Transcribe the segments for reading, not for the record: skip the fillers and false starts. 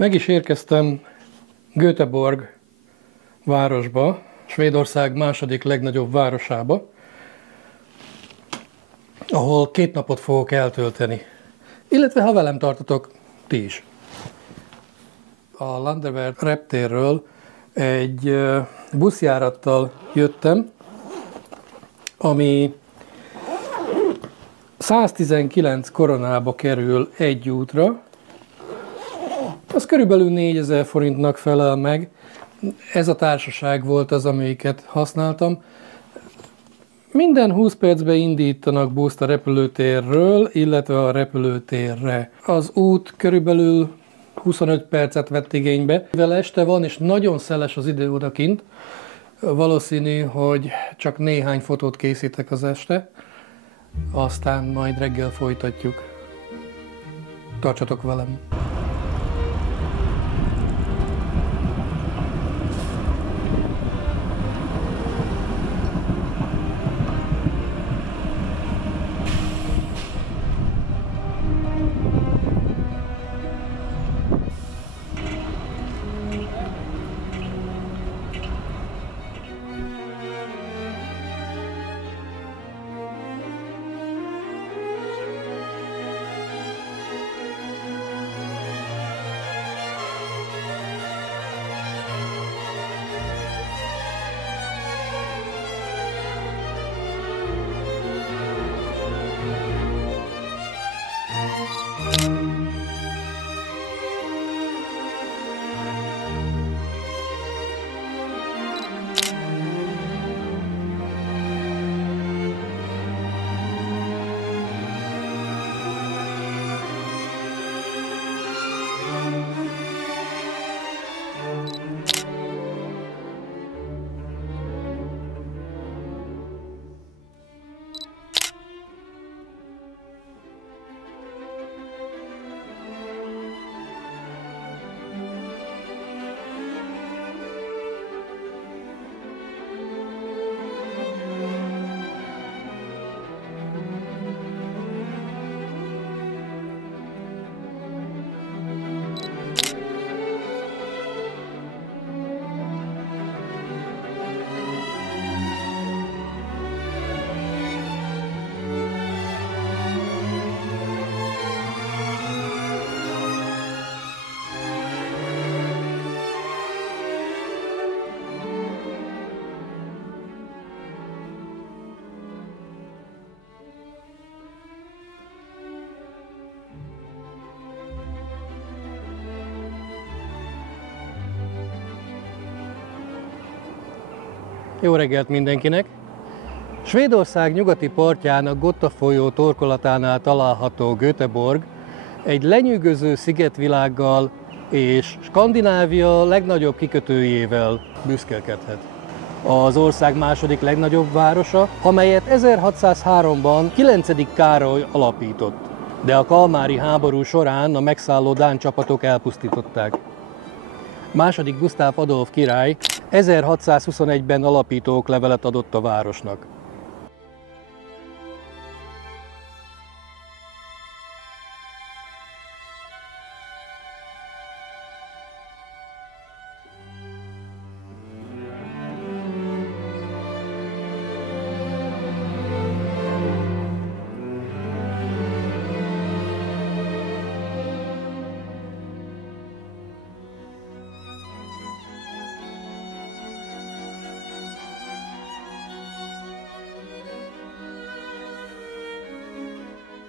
Meg is érkeztem Göteborg városba, Svédország második legnagyobb városába, ahol 2 napot fogok eltölteni. Illetve ha velem tartotok, ti is. A Landwehr reptérről egy buszjárattal jöttem, ami 119 koronába kerül egy útra, az körülbelül 4000 forintnak felel meg. Ez a társaság volt az, amelyiket használtam. Minden 20 percben indítanak buszt a repülőtérről, illetve a repülőtérre. Az út körülbelül 25 percet vett igénybe. Mivel este van, és nagyon szeles az idő odakint, valószínű, hogy csak néhány fotót készítek az este, aztán majd reggel folytatjuk. Tartsatok velem! Jó reggelt mindenkinek! Svédország nyugati partján a Gotta folyó torkolatánál található Göteborg egy lenyűgöző szigetvilággal és Skandinávia legnagyobb kikötőjével büszkélkedhet. Az ország második legnagyobb városa, amelyet 1603-ban 9. Károly alapított, de a kalmári háború során a megszálló dán csapatok elpusztították. II. Gusztáv Adolf király 1621-ben alapító oklevelet adott a városnak.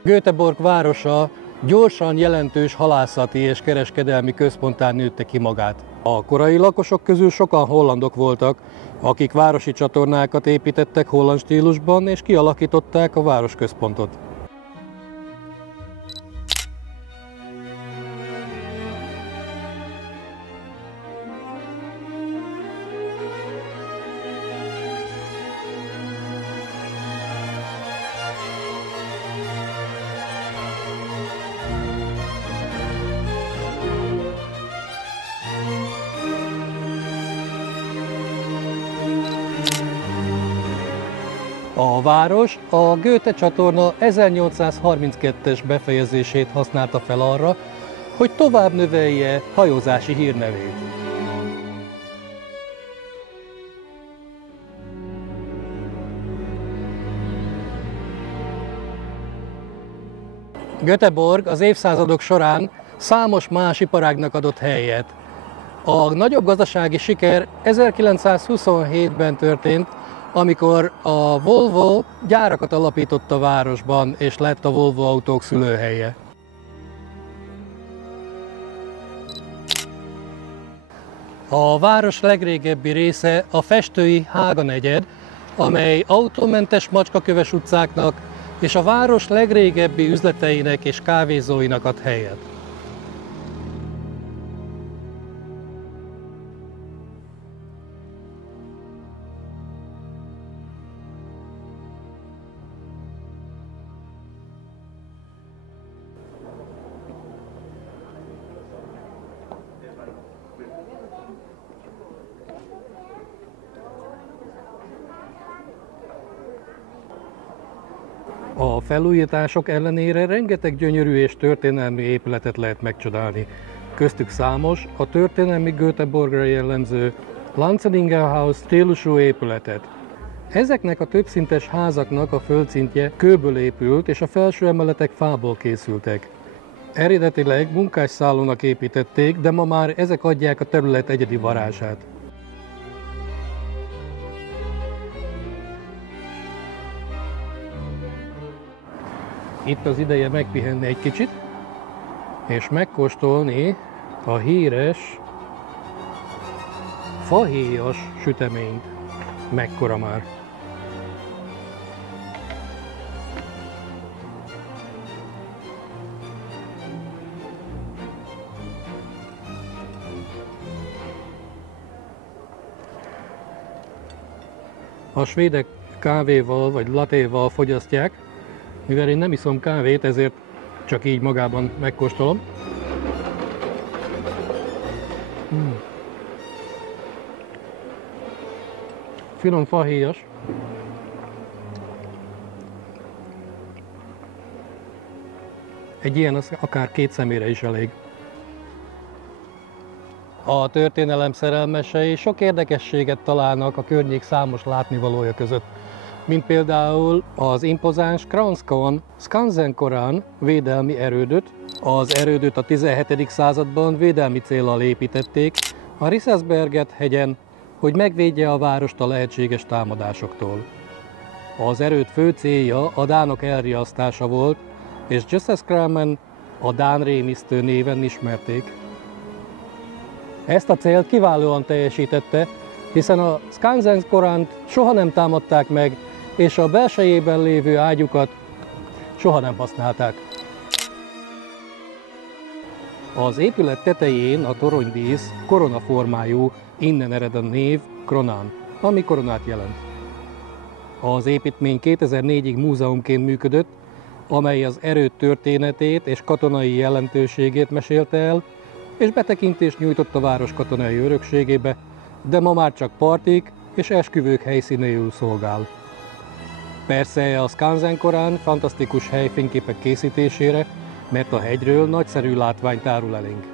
Göteborg városa gyorsan jelentős halászati és kereskedelmi központtá nőtte ki magát. A korai lakosok közül sokan hollandok voltak, akik városi csatornákat építettek holland stílusban és kialakították a városközpontot. A város a Göte csatorna 1832-es befejezését használta fel arra, hogy tovább növelje hajózási hírnevét. Göteborg az évszázadok során számos más iparágnak adott helyet. A nagyobb gazdasági siker 1927-ben történt, amikor a Volvo gyárakat alapított a városban, és lett a Volvo autók szülőhelye. A város legrégebbi része a festői Hága negyed, amely autómentes macskaköves utcáknak és a város legrégebbi üzleteinek és kávézóinak ad helyet. A felújítások ellenére rengeteg gyönyörű és történelmi épületet lehet megcsodálni. Köztük számos, a történelmi Göteborgra jellemző Lanzedingerhaus stílusú épületet. Ezeknek a többszintes házaknak a földszintje kőből épült, és a felső emeletek fából készültek. Eredetileg munkásszállónak építették, de ma már ezek adják a terület egyedi varázsát. Itt az ideje megpihenni egy kicsit, és megkóstolni a híres fahéjas süteményt. Mekkora már! A svédek kávéval vagy latéval fogyasztják, mivel én nem iszom kávét, ezért csak így magában megkóstolom. Finom fahéjas. Egy ilyen az akár 2 személyre is elég. A történelem szerelmesei sok érdekességet találnak a környék számos látnivalója között, mint például az impozáns Kranskon Skansenkorán védelmi erődöt. Az erődöt a 17. században védelmi céllal építették a Risesberget hegyen, hogy megvédje a várost a lehetséges támadásoktól. Az erőd fő célja a dánok elriasztása volt, és Jösseskramen a dán rémisztő néven ismerték. Ezt a célt kiválóan teljesítette, hiszen a Skansenkoránt soha nem támadták meg, és a belsejében lévő ágyukat soha nem használták. Az épület tetején a toronydísz koronaformájú, innen ered a név Kronan, ami koronát jelent. Az építmény 2004-ig múzeumként működött, amely az erőd történetét és katonai jelentőségét mesélte el, és betekintést nyújtott a város katonai örökségébe, de ma már csak partik és esküvők helyszínéül szolgál. Persze a Skansenkorán fantasztikus hely fényképek készítésére, mert a hegyről nagyszerű látvány tárul elénk.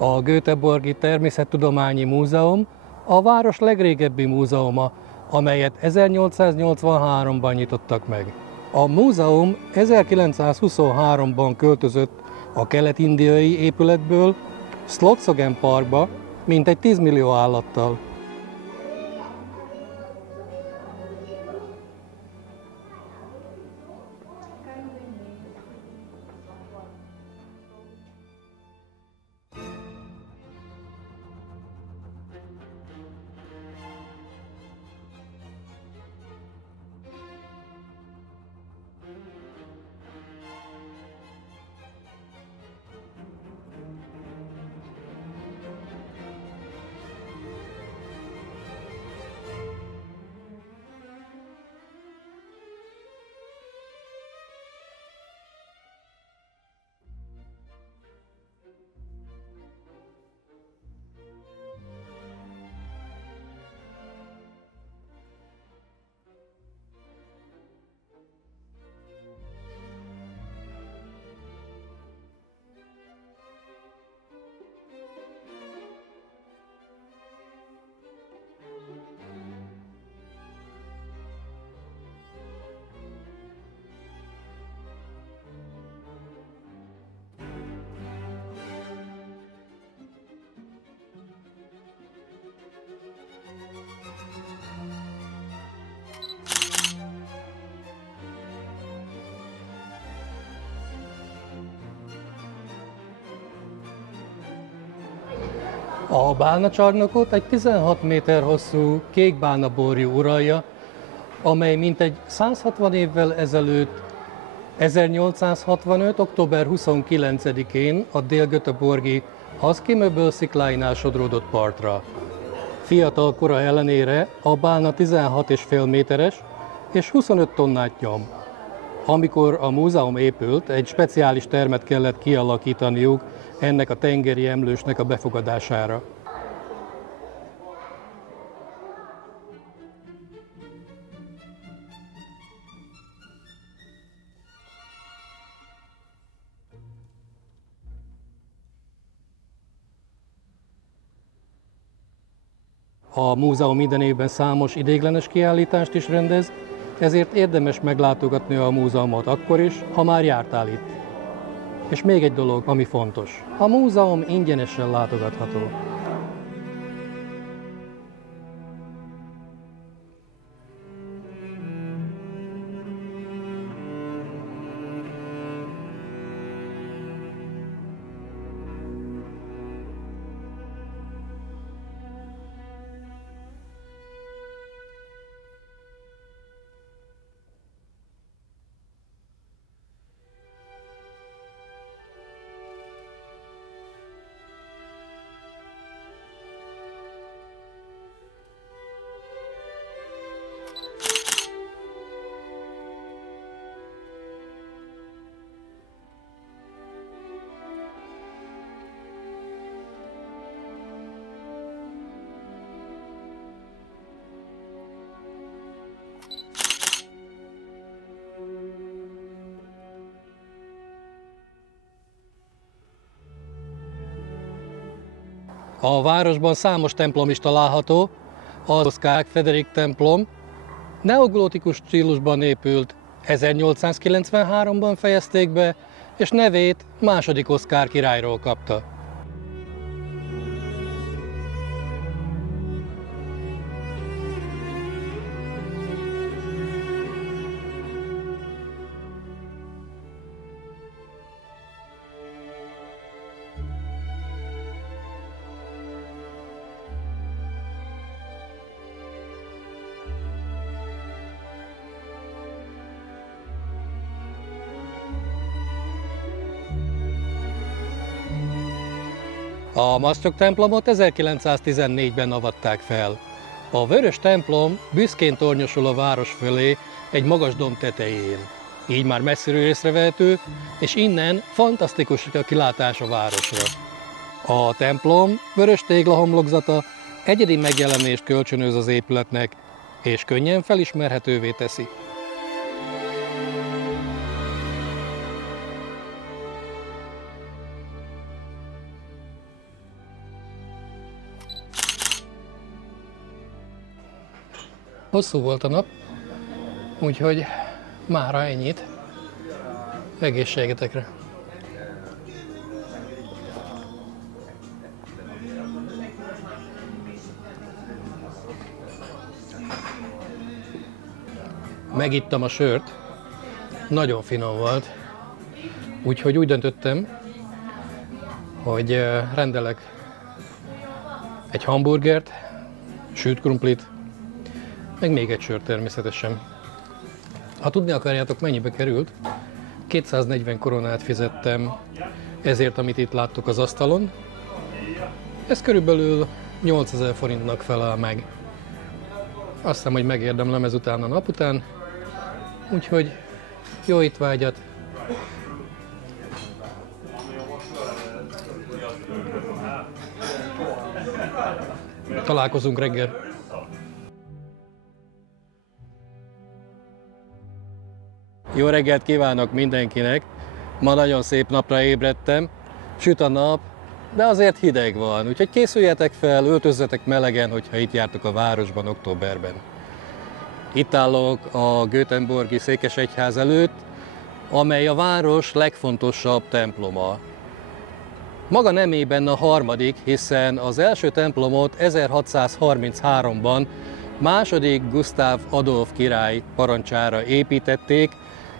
A Göteborgi Természettudományi Múzeum a város legrégebbi múzeuma, amelyet 1883-ban nyitottak meg. A múzeum 1923-ban költözött a kelet-indiai épületből Slottshogen Parkba, mintegy 10 millió állattal. A bálnacsarnokot egy 16 méter hosszú kék bálnaborjú uralja, amely mintegy 160 évvel ezelőtt, 1865. október 29-én a dél-göteborgi Haszkimöböl szikláinál sodródott partra. Fiatal kora ellenére a bálna 16,5 méteres és 25 tonnát nyom. Amikor a múzeum épült, egy speciális termet kellett kialakítaniuk ennek a tengeri emlősnek a befogadására. A múzeum minden évben számos ideiglenes kiállítást is rendez, ezért érdemes meglátogatni a múzeumot akkor is, ha már jártál itt. És még egy dolog, ami fontos. A múzeum ingyenesen látogatható. A városban számos templom is található, az Oszkár Frederik templom neogótikus stílusban épült, 1893-ban fejezték be, és nevét II. Oszkár királyról kapta. A Maszcsok templomot 1914-ben avatták fel. A vörös templom büszkén tornyosul a város fölé egy magas domb tetején. Így már messziről észrevehető, és innen fantasztikus a kilátás a városra. A templom vörös téglahomlokzata egyedi megjelenést kölcsönöz az épületnek, és könnyen felismerhetővé teszi. Hosszú volt a nap, úgyhogy mára ennyit. Egészségetekre! Megittam a sört, nagyon finom volt, úgyhogy úgy döntöttem, hogy rendelek egy hamburgert, sült krumplit, meg még egy sört természetesen. Ha tudni akarjátok, mennyibe került, 240 koronát fizettem ezért, amit itt láttok az asztalon. Ez körülbelül 8000 forintnak felel meg. Azt hiszem, hogy megérdemlem ezután a nap után, úgyhogy jó étvágyat! Találkozunk reggel! Jó reggelt kívánok mindenkinek! Ma nagyon szép napra ébredtem, süt a nap, de azért hideg van, úgyhogy készüljetek fel, öltözzetek melegen, hogyha itt jártok a városban októberben. Itt állok a göteborgi székesegyház előtt, amely a város legfontosabb temploma. Maga nemében a harmadik, hiszen az első templomot 1633-ban II. Gusztáv Adolf király parancsára építették,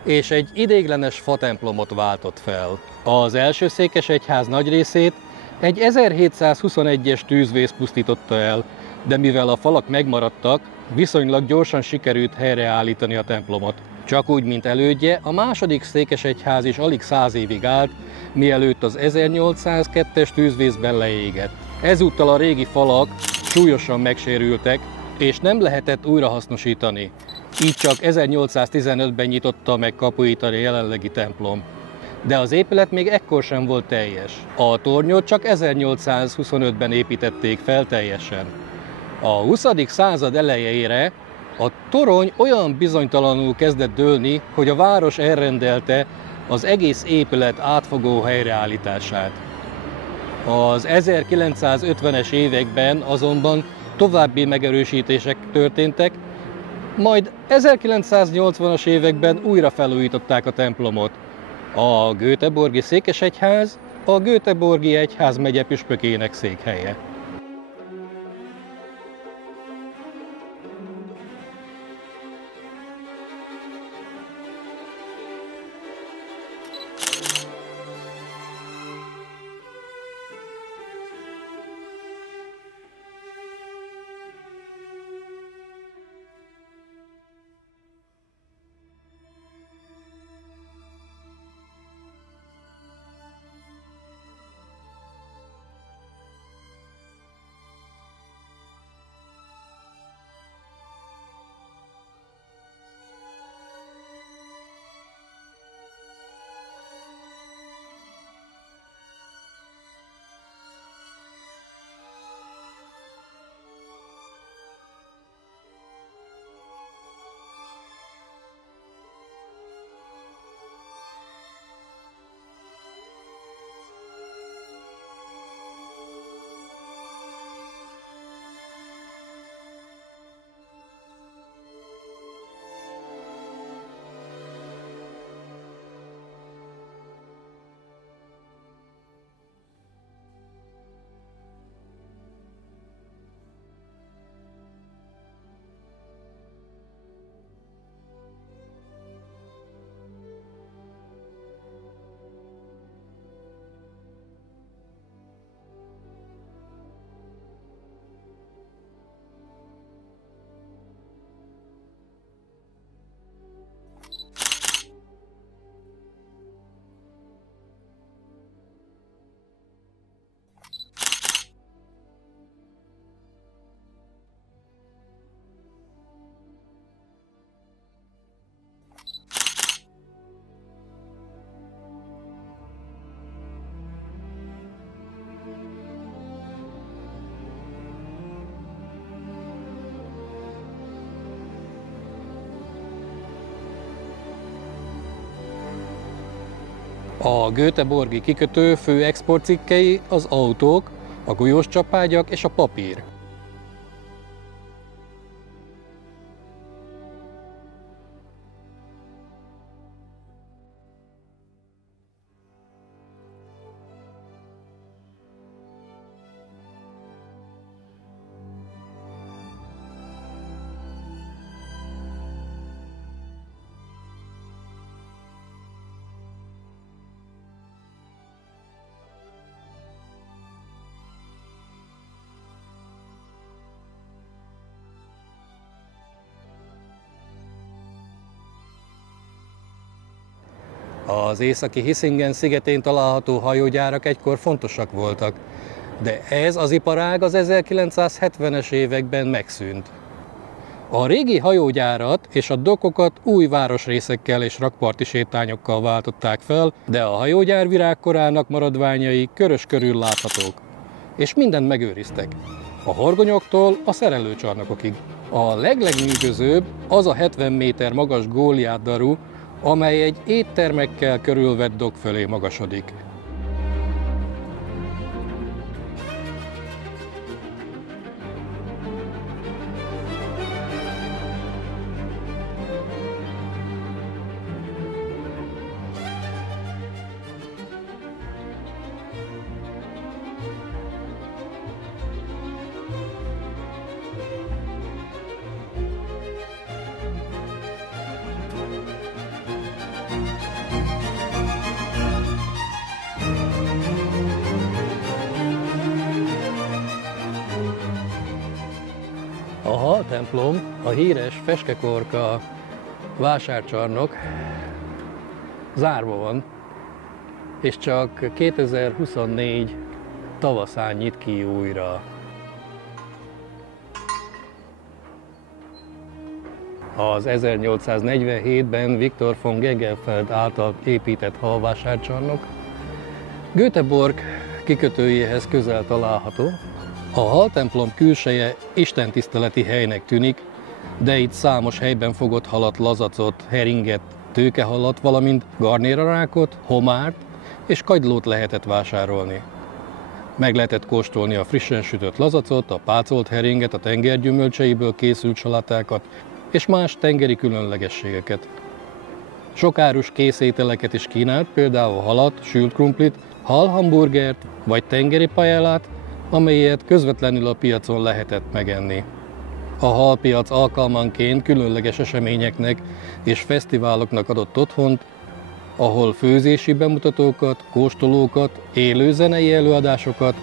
és egy ideiglenes fatemplomot váltott fel. Az első székesegyház nagy részét Egy 1721-es tűzvész pusztította el, de mivel a falak megmaradtak, viszonylag gyorsan sikerült helyreállítani a templomot. Csak úgy, mint elődje, a második székesegyház is alig 100 évig állt, mielőtt az 1802-es tűzvészben leégett. Ezúttal a régi falak súlyosan megsérültek, és nem lehetett újrahasznosítani. Így csak 1815-ben nyitotta meg kapuit a jelenlegi templom. De az épület még ekkor sem volt teljes. A tornyot csak 1825-ben építették fel teljesen. A 20. század elejére a torony olyan bizonytalanul kezdett dőlni, hogy a város elrendelte az egész épület átfogó helyreállítását. Az 1950-es években azonban további megerősítések történtek, majd 1980-as években újra felújították a templomot. A göteborgi székesegyház a Göteborgi egyházmegye püspökének székhelye. A göteborgi kikötő fő exportcikkei az autók, a golyóscsapágyak és a papír. Az északi Hisingen szigetén található hajógyárak egykor fontosak voltak, de ez az iparág az 1970-es években megszűnt. A régi hajógyárat és a dokokat új városrészekkel és rakparti sétányokkal váltották fel, de a hajógyár virágkorának maradványai körös körül láthatók, és mindent megőriztek, a horgonyoktól a szerelőcsarnokokig. A legnyűgözőbb az a 70 méter magas Góliát daru, amely egy éttermekkel körülvett dok fölé magasodik. A Hal templom, a híres Feskekorka vásárcsarnok zárva van, és csak 2024 tavaszán nyit ki újra. Az 1847-ben Viktor von Gegenfeld által épített halvásárcsarnok Göteborg kikötőjéhez közel található. A Hal templom külseje istentiszteleti helynek tűnik, de itt számos helyben fogott halat, lazacot, heringet, tőkehalat, valamint garnérarákot, homárt és kagylót lehetett vásárolni. Meg lehetett kóstolni a frissen sütött lazacot, a pácolt heringet, a tenger gyümölcseiből készült salátákat és más tengeri különlegességeket. Sokárus készételeket is kínált, például halat, sült krumplit, halhamburgert vagy tengeri paellát, amelyet közvetlenül a piacon lehetett megenni. A halpiac alkalmanként különleges eseményeknek és fesztiváloknak adott otthont, ahol főzési bemutatókat, kóstolókat, élő zenei előadásokat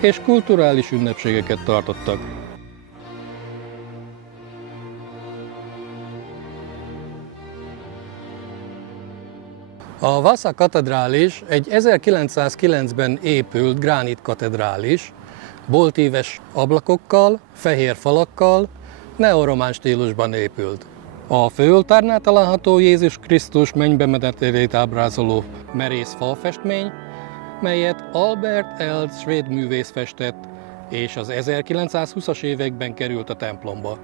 és kulturális ünnepségeket tartottak. A Vasa katedrális egy 1909-ben épült gránit katedrális, boltíves ablakokkal, fehér falakkal, neoromán stílusban épült. A főoltárnál található Jézus Krisztus mennybe menetelét ábrázoló merész falfestmény, melyet Albert Eld svéd művész festett, és az 1920-as években került a templomba.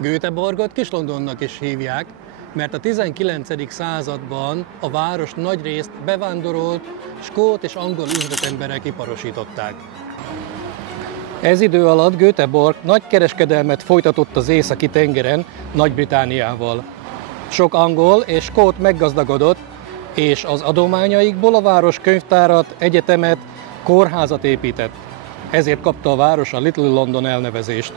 Göteborgot Kis-Londonnak is hívják, mert a 19. században a város nagyrészt bevándorolt skót és angol üzletemberek iparosították. Ez idő alatt Göteborg nagy kereskedelmet folytatott az északi tengeren Nagy-Britanniával. Sok angol és skót meggazdagodott, és az adományaikból a város könyvtárat, egyetemet, kórházat épített. Ezért kapta a város a Little London elnevezést.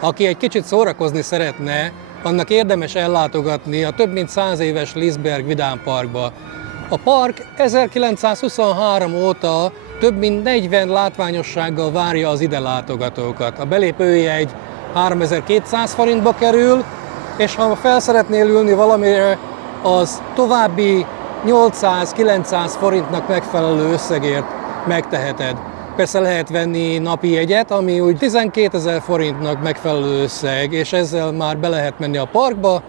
Aki egy kicsit szórakozni szeretne, annak érdemes ellátogatni a több mint 100 éves Liseberg vidámparkba. A park 1923 óta több mint 40 látványossággal várja az ide látogatókat. A belépőjegy 3200 forintba kerül, és ha fel szeretnél ülni valamire, az további 800-900 forintnak megfelelő összegért megteheted. Persze lehet venni napi jegyet, ami úgy 12 000 forintnak megfelelő összeg, és ezzel már be lehet menni a parkba,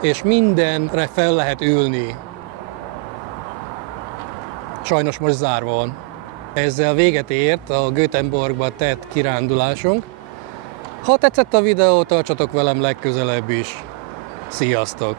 és mindenre fel lehet ülni. Sajnos most zárva van. Ezzel véget ért a Göteborgba tett kirándulásunk. Ha tetszett a videó, tartsatok velem legközelebb is. Sziasztok!